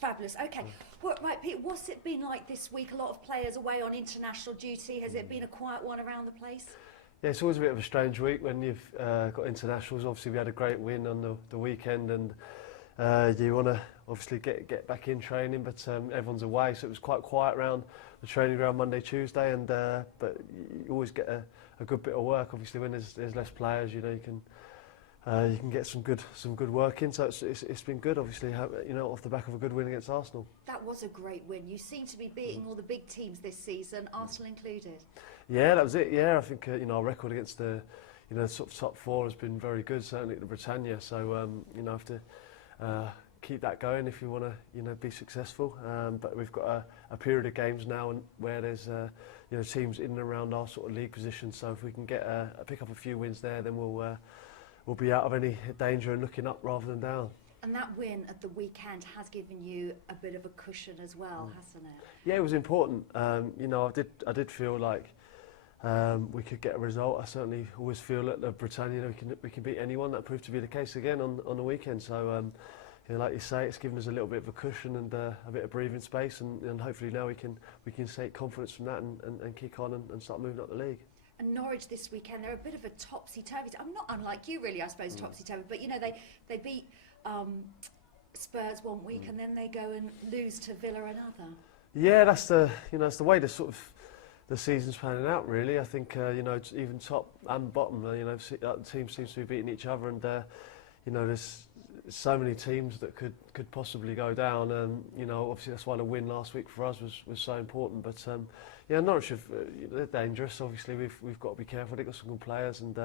Fabulous. Okay. Well, right, Pete, what's it been like this week? A lot of players away on international duty. Has it been a quiet one around the place? Yeah, it's always a bit of a strange week when you've got internationals. Obviously, we had a great win on the weekend, and you want to obviously get back in training, but everyone's away, so it was quite quiet around the training ground Monday, Tuesday, and but you always get a good bit of work. Obviously, when there's less players, you know, you can get some good work in. So it's been good, obviously, you know, off the back of a good win against Arsenal. That was a great win. You seem to be beating all the big teams this season, Arsenal included. Yeah, that was it. Yeah, I think you know, our record against the sort of top four has been very good, certainly at the Britannia. So you know, have to keep that going if you want to be successful. But we've got a period of games now where there's teams in and around our sort of league position. So if we can get pick up a few wins there, then we'll be out of any danger and looking up rather than down. And that win at the weekend has given you a bit of a cushion as well, hasn't it? Yeah, it was important. I did feel like we could get a result. I certainly always feel that the Britannia, we can beat anyone. That proved to be the case again on the weekend. So like you say, it's given us a little bit of a cushion and a bit of breathing space, and hopefully now we can take confidence from that and kick on and start moving up the league. And Norwich this weekend, they're a bit of a topsy-turvy. I'm not unlike you, really, I suppose, topsy-turvy. But, you know, they beat Spurs one week and then they go and lose to Villa another. Yeah, that's the way the season's panning out, really. I think, it's even top and bottom, the team seems to be beating each other, and, there's so many teams that could possibly go down, and, obviously that's why the win last week for us was so important. But, Norwich, they're dangerous. Obviously, we've got to be careful. They've got some good players, and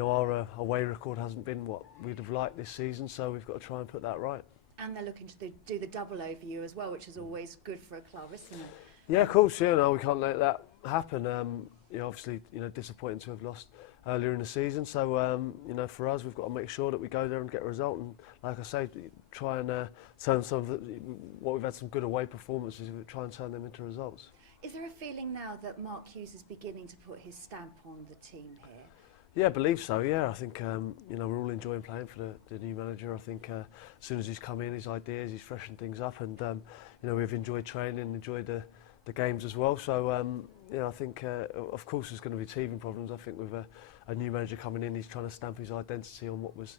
our away record hasn't been what we'd have liked this season, so we've got to try and put that right. And they're looking to do the double over you as well, which is always good for a club, isn't it? Yeah, of course. We can't let that happen. Obviously, disappointing to have lost earlier in the season. So, for us, we've got to make sure that we go there and get a result. And like I say, try and turn some of what we've had some good away performances, try and turn them into results. Is there a feeling now that Mark Hughes is beginning to put his stamp on the team here? Yeah, I believe so. Yeah, I think we're all enjoying playing for the new manager. I think as soon as he's come in, his ideas, he's freshened things up, and we've enjoyed training, enjoyed the games as well. So I think of course there's going to be teething problems. I think with a new manager coming in, he's trying to stamp his identity on what was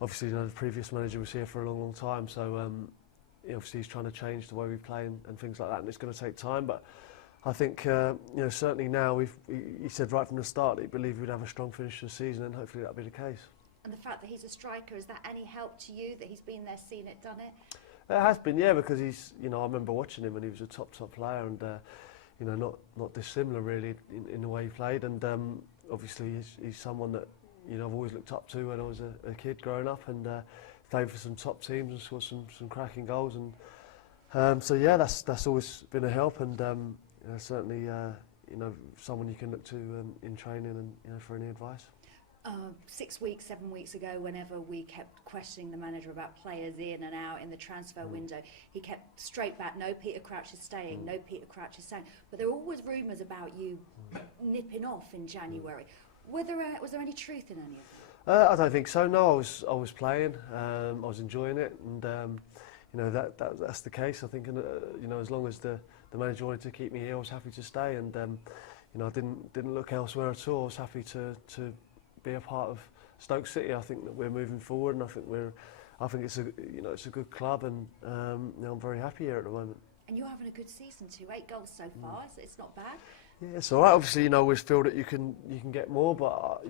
obviously the previous manager was here for a long time. So obviously he's trying to change the way we play and things like that, and it's going to take time, but. I think, certainly now, he said right from the start that he believed we'd have a strong finish to the season, and hopefully that'll be the case. And the fact that he's a striker, is that any help to you, that he's been there, seen it, done it? It has been, yeah, because he's, I remember watching him when he was a top player, and, not dissimilar really in the way he played, and obviously he's someone that, I've always looked up to when I was a kid growing up, and played for some top teams and scored some cracking goals, and so yeah, that's always been a help, and certainly, someone you can look to in training and for any advice. 6 weeks, 7 weeks ago, whenever we kept questioning the manager about players in and out in the transfer window, he kept straight back, no, Peter Crouch is staying, no, Peter Crouch is staying. But there were always rumours about you nipping off in January. Was there any truth in any of that? I don't think so, no. I was playing, I was enjoying it, and that's the case. I think, as long as the manager wanted to keep me here, I was happy to stay, and I didn't look elsewhere at all. I was happy to be a part of Stoke City. I think that we're moving forward, and I think it's a good club, and I'm very happy here at the moment. And you're having a good season too. 8 goals so far. It's not bad. Yeah, it's all right. Obviously, we always feel that you can get more, but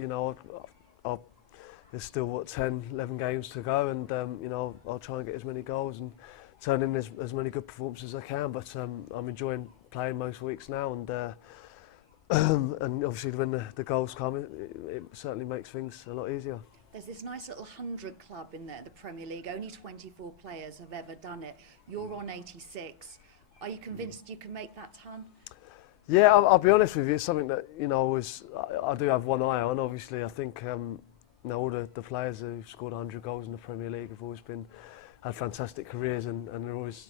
there's still 10, 11 games to go, and I'll try and get as many goals and turn in as many good performances as I can. But I'm enjoying playing most weeks now, and and obviously when the goals come, it certainly makes things a lot easier. There's this nice little 100 club in the Premier League. Only 24 players have ever done it. You're on 86. Are you convinced you can make that ton? Yeah, I'll be honest with you. It's something that I do have one eye on. Obviously, I think all the players who've scored 100 goals in the Premier League have always had fantastic careers, and they're always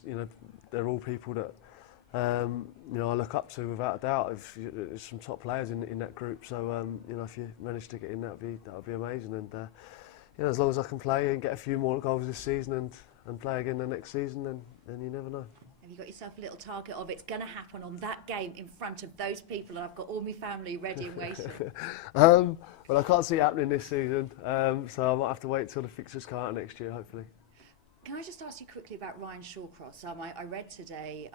they're all people that I look up to without a doubt. There's some top players in that group, so if you manage to get in, that would be amazing. And as long as I can play and get a few more goals this season, and and play again the next season, then you never know. Have you got yourself a little target of it's going to happen on that game in front of those people, and I've got all my family ready and waiting? Well, I can't see it happening this season, so I might have to wait till the fixtures come out next year, hopefully. Can I just ask you quickly about Ryan Shawcross? I read today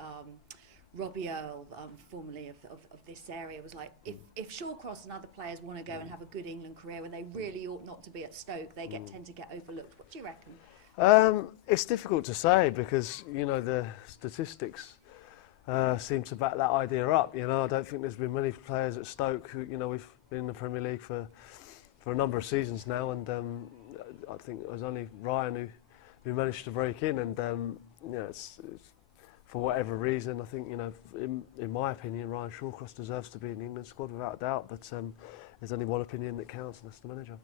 Robbie Earle, formerly of this area, was like, if Shawcross and other players want to go and have a good England career when they really ought not to be at Stoke, they tend to get overlooked. What do you reckon? It's difficult to say because, you know, the statistics seem to back that idea up. You know, I don't think there's been many players at Stoke who, you know, we've been in the Premier League for a number of seasons now, and I think it was only Ryan who managed to break in, and you know, it's for whatever reason, I think, you know, in my opinion, Ryan Shawcross deserves to be in the England squad without a doubt, but there's only one opinion that counts, and that's the manager.